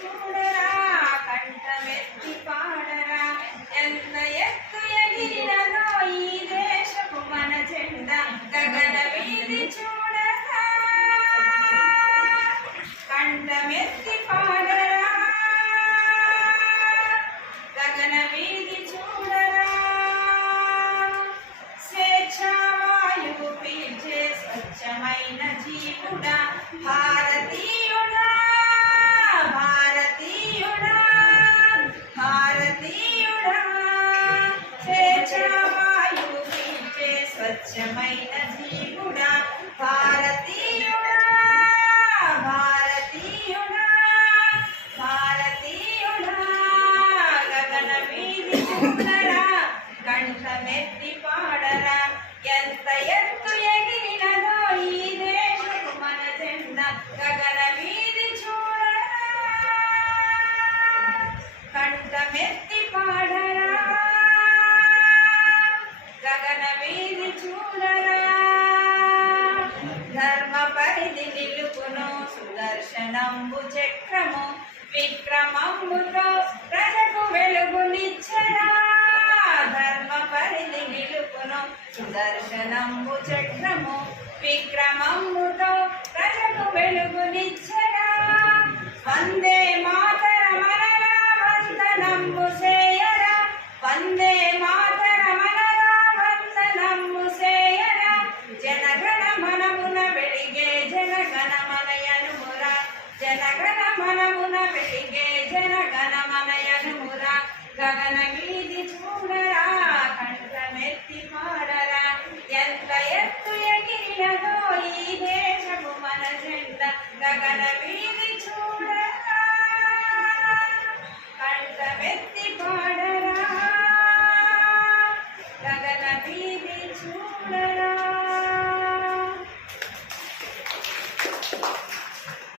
చూడరా, కంఠమెత్తి పాడరా, ఎంత ఎత్తు ఎగిరినదో ఈ దేశపు మన జెండా, గగన వీధి చూడరా, కంఠమెత్తి పాడరా, గగన వీధి చూడరా, స్వేచ్ఛావాయువు పీల్చే స్వచ్ఛమైన జీవుడా, భారతీయుడా, భారతీయుడా, భారతీయుడా, స్వేచ్ఛావాయువు పీల్చే స్వచ్ఛమైన జీవుడా, భారతీయుడా, భారతీయుడా, భారతీయుడా, గగన వీధి చూడరా, కంఠమెత్తి పాడరా, ఎంత ఎత్తు ఎగిరినదో ఈ దేశపు మన జెండా, గగన వీధి చూడరా, కంఠమెత్తి పాడరా, గగన వీధి చూడరా, ధర్మ పరిధి నిలుపును సుదర్శనంబు చక్రము, విక్రమంబుతో ప్రజకు వెలుగునిచ్చరా, ధర్మ పరిధి నిలుపును సుదర్శనంబు చక్రము, విక్రమంబుతో ప్రజకు వెలుగునిచ్చరా, వందే మాతరమనరా వందనంబు సేయరా, వందే మాతరమనరా వందనంబు సేయరా, జనగణ మనమున వెలిగే జనగణ మనయనుమురా, జనగణ మనమున వెలిగే జనగణ మనయనుమురా, గగన వీధి చూడరా, కంఠమెత్తి పాడరా, ఎంత ఎత్తు ఎగిరినదో ఈ దేశపు మన జెండా, గగన వీధి